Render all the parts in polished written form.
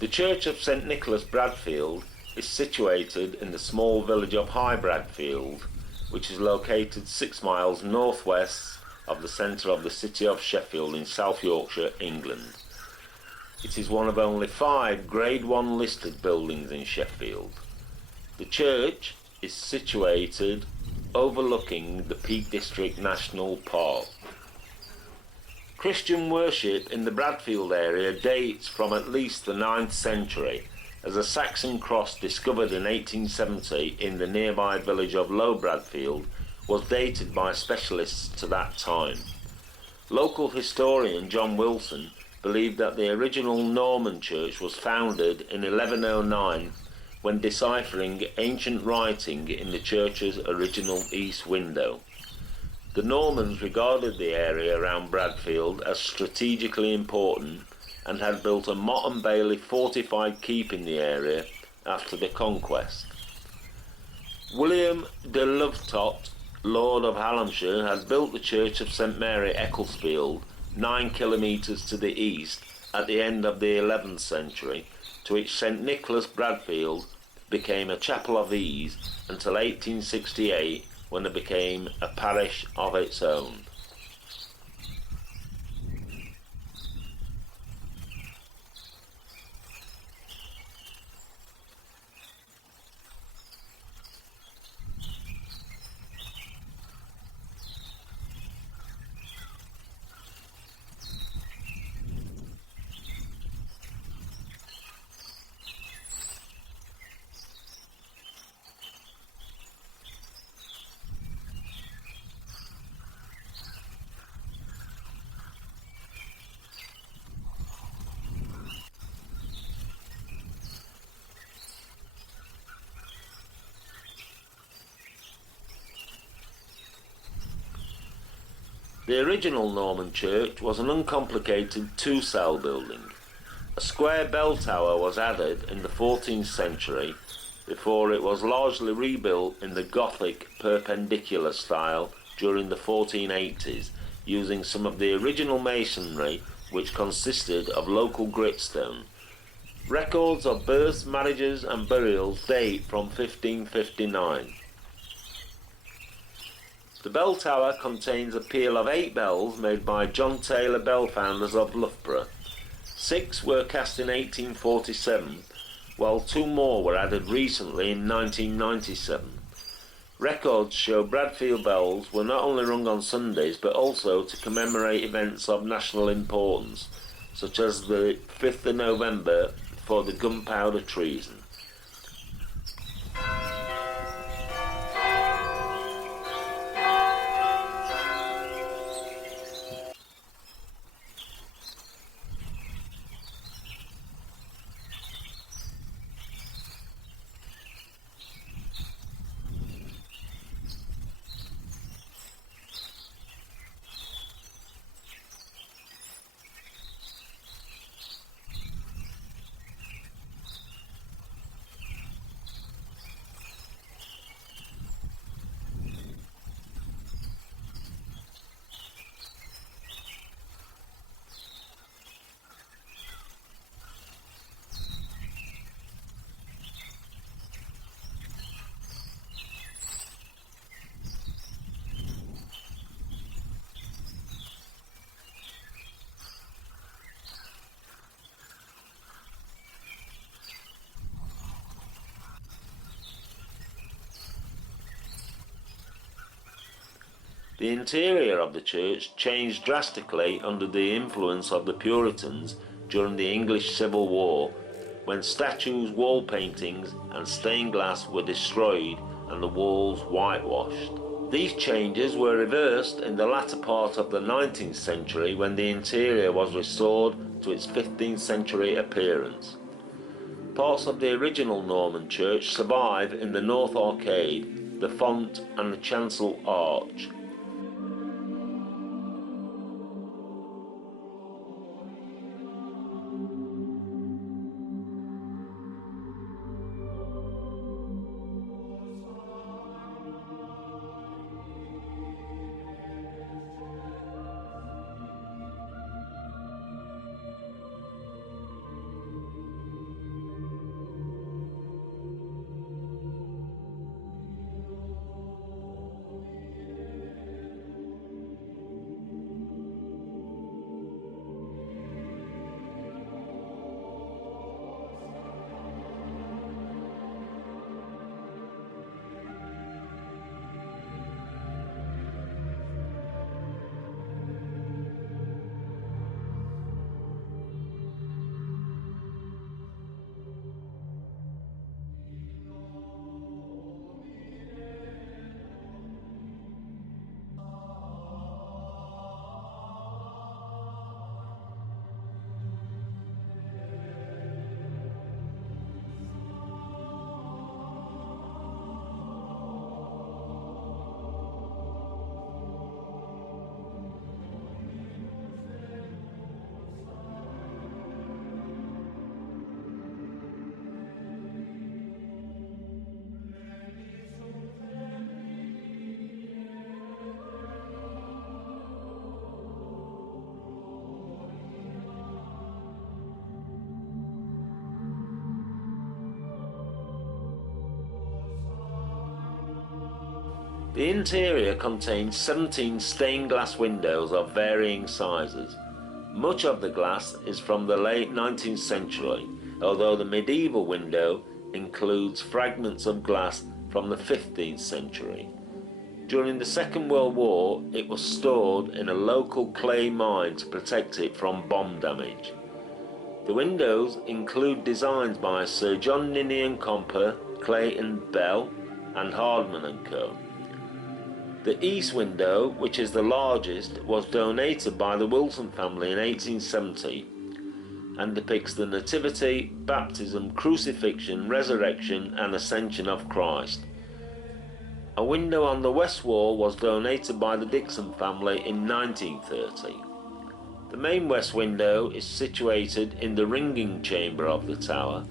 The church of St Nicholas Bradfield is situated in the small village of High Bradfield, which is located 6 miles northwest of the centre of the city of Sheffield in South Yorkshire, England. It is one of only 5 Grade 1 listed buildings in Sheffield. The church is situated overlooking the Peak District National Park. Christian worship in the Bradfield area dates from at least the 9th century, as a Saxon cross discovered in 1870 in the nearby village of Low Bradfield was dated by specialists to that time. Local historian John Wilson believed that the original Norman church was founded in 1109 when deciphering ancient writing in the church's original east window. The Normans regarded the area around Bradfield as strategically important and had built a motte and bailey fortified keep in the area after the conquest. William de Lovetot, Lord of Hallamshire, had built the church of St Mary Ecclesfield 9 kilometres to the east at the end of the 11th century, to which St Nicholas Bradfield became a chapel of ease until 1868, when it became a parish of its own. The original Norman church was an uncomplicated 2-cell building. A square bell tower was added in the 14th century before it was largely rebuilt in the Gothic Perpendicular style during the 1480s, using some of the original masonry, which consisted of local gritstone. Records of births, marriages and burials date from 1559. The bell tower contains a peal of 8 bells made by John Taylor bell founders of Loughborough. 6 were cast in 1847, while 2 more were added recently in 1997. Records show Bradfield bells were not only rung on Sundays but also to commemorate events of national importance, such as the 5th of November for the Gunpowder Treason. The interior of the church changed drastically under the influence of the Puritans during the English Civil War, when statues, wall paintings and stained glass were destroyed and the walls whitewashed. These changes were reversed in the latter part of the 19th century, when the interior was restored to its 15th century appearance. Parts of the original Norman church survive in the north arcade, the font and the chancel arch. The interior contains 17 stained glass windows of varying sizes. Much of the glass is from the late 19th century, although the medieval window includes fragments of glass from the 15th century. During the Second World War, it was stored in a local clay mine to protect it from bomb damage. The windows include designs by Sir John Ninian Comper, Clayton Bell and Hardman & Co. The east window, which is the largest, was donated by the Wilson family in 1870 and depicts the Nativity, Baptism, Crucifixion, Resurrection and Ascension of Christ. A window on the west wall was donated by the Dixon family in 1930. The main west window is situated in the ringing chamber of the tower.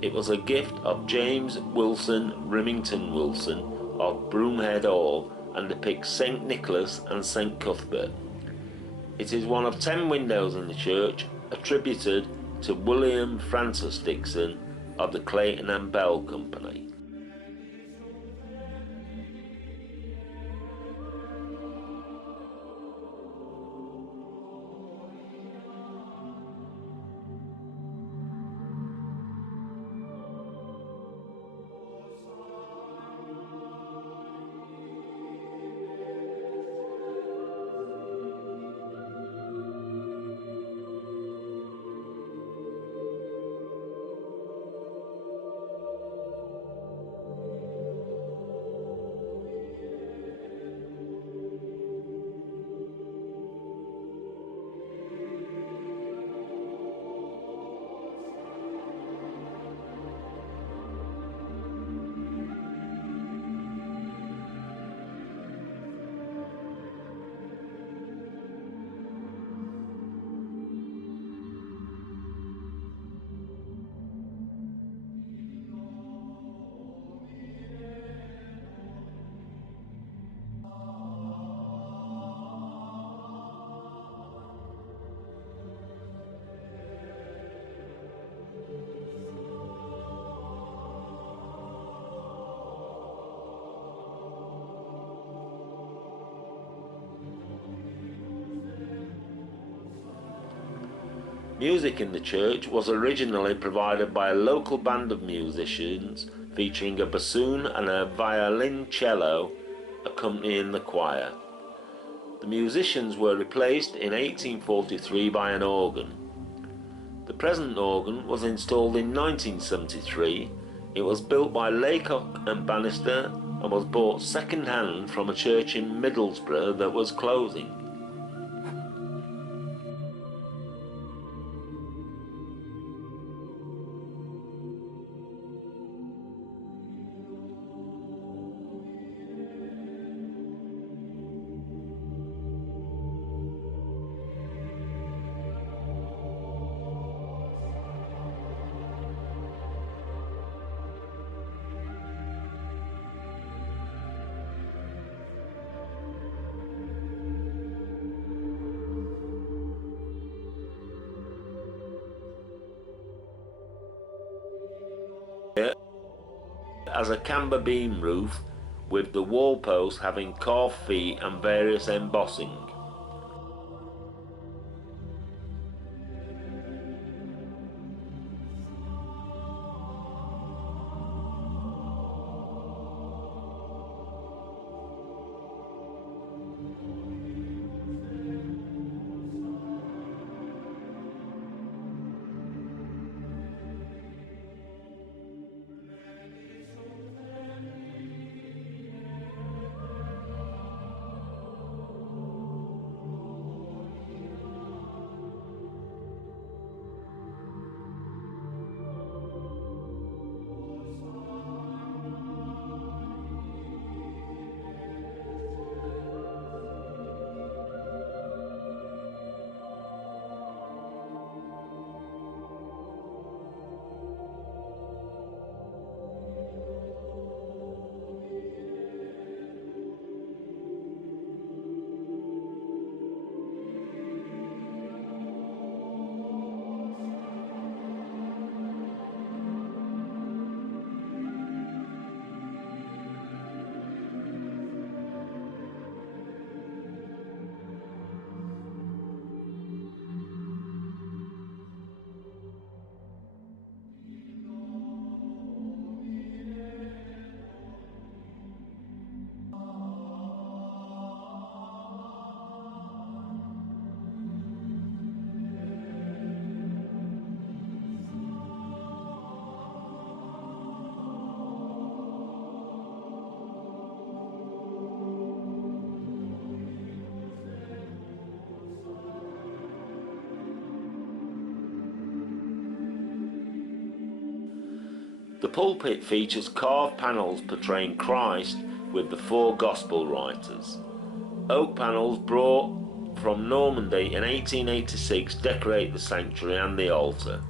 It was a gift of James Wilson Rimington Wilson of Broomhead Hall and depicts St. Nicholas and St. Cuthbert. It is one of 10 windows in the church attributed to William Francis Dixon of the Clayton and Bell Company. Music in the church was originally provided by a local band of musicians featuring a bassoon and a violoncello accompanying the choir. The musicians were replaced in 1843 by an organ. The present organ was installed in 1973. It was built by Laycock and Bannister and was bought second hand from a church in Middlesbrough that was closing. As a camber beam roof with the wall posts having carved feet and various embossing. The pulpit features carved panels portraying Christ with the four Gospel writers. Oak panels brought from Normandy in 1886 decorate the sanctuary and the altar.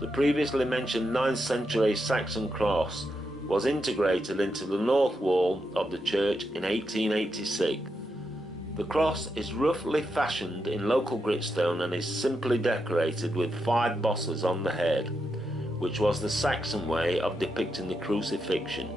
The previously mentioned 9th century Saxon cross was integrated into the north wall of the church in 1886. The cross is roughly fashioned in local gritstone and is simply decorated with 5 bosses on the head, which was the Saxon way of depicting the crucifixion.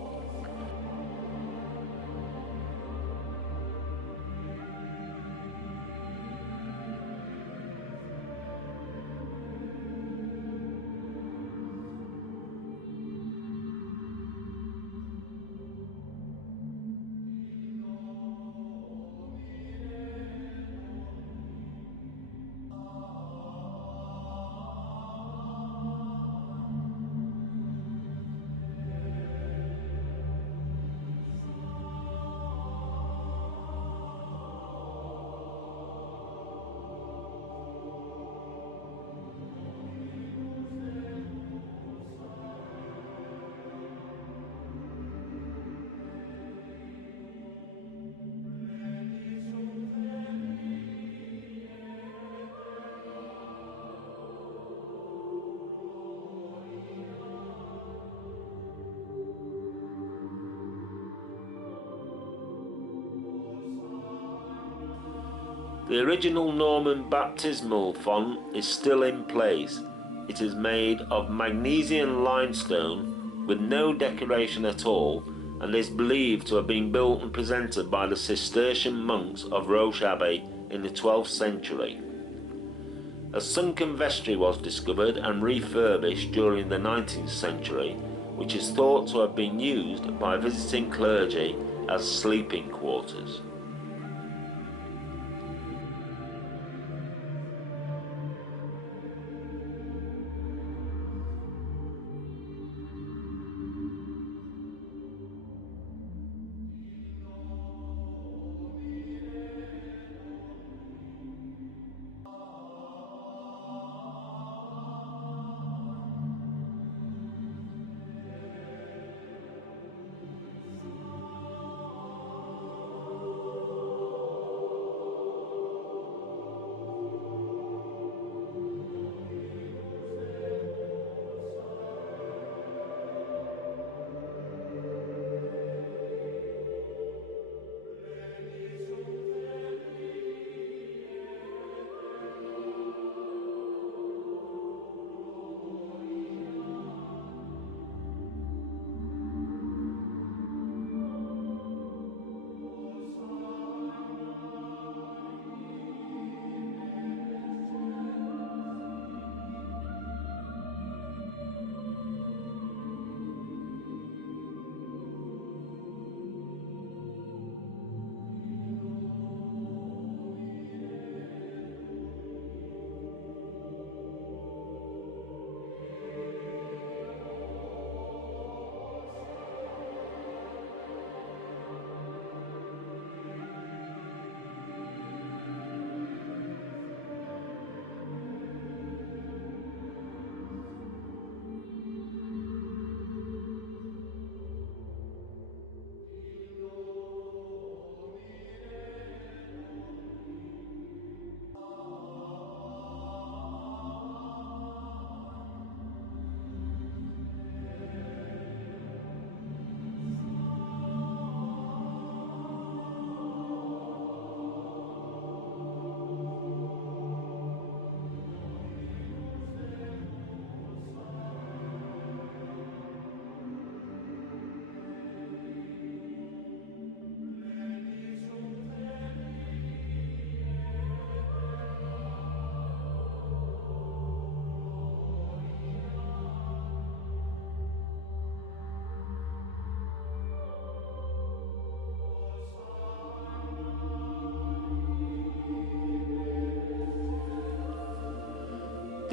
The original Norman baptismal font is still in place. It is made of magnesian limestone with no decoration at all and is believed to have been built and presented by the Cistercian monks of Roche Abbey in the 12th century. A sunken vestry was discovered and refurbished during the 19th century, which is thought to have been used by visiting clergy as sleeping quarters.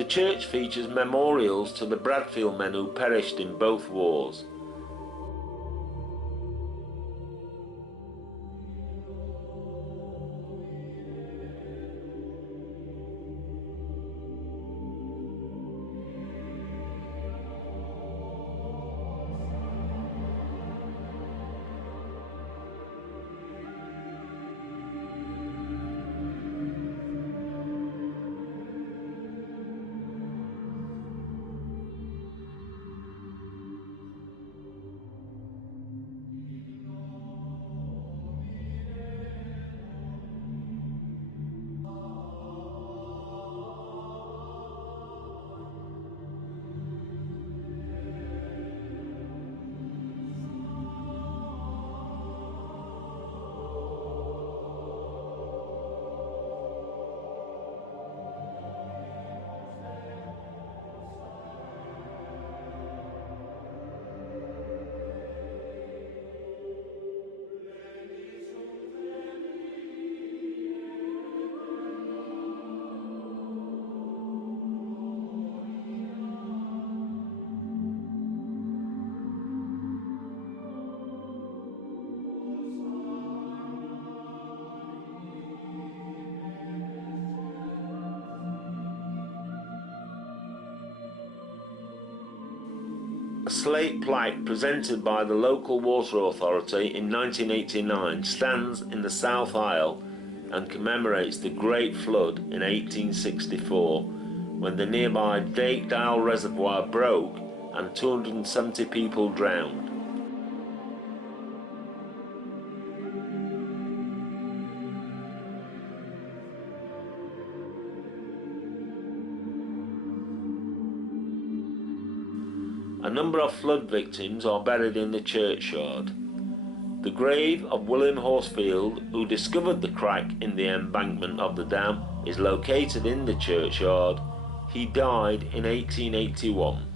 The church features memorials to the Bradfield men who perished in both wars. A slate plaque presented by the local water authority in 1989 stands in the south aisle and commemorates the Great Flood in 1864, when the nearby Dale Reservoir broke and 270 people drowned. A number of flood victims are buried in the churchyard. The grave of William Horsfield, who discovered the crack in the embankment of the dam, is located in the churchyard. He died in 1881.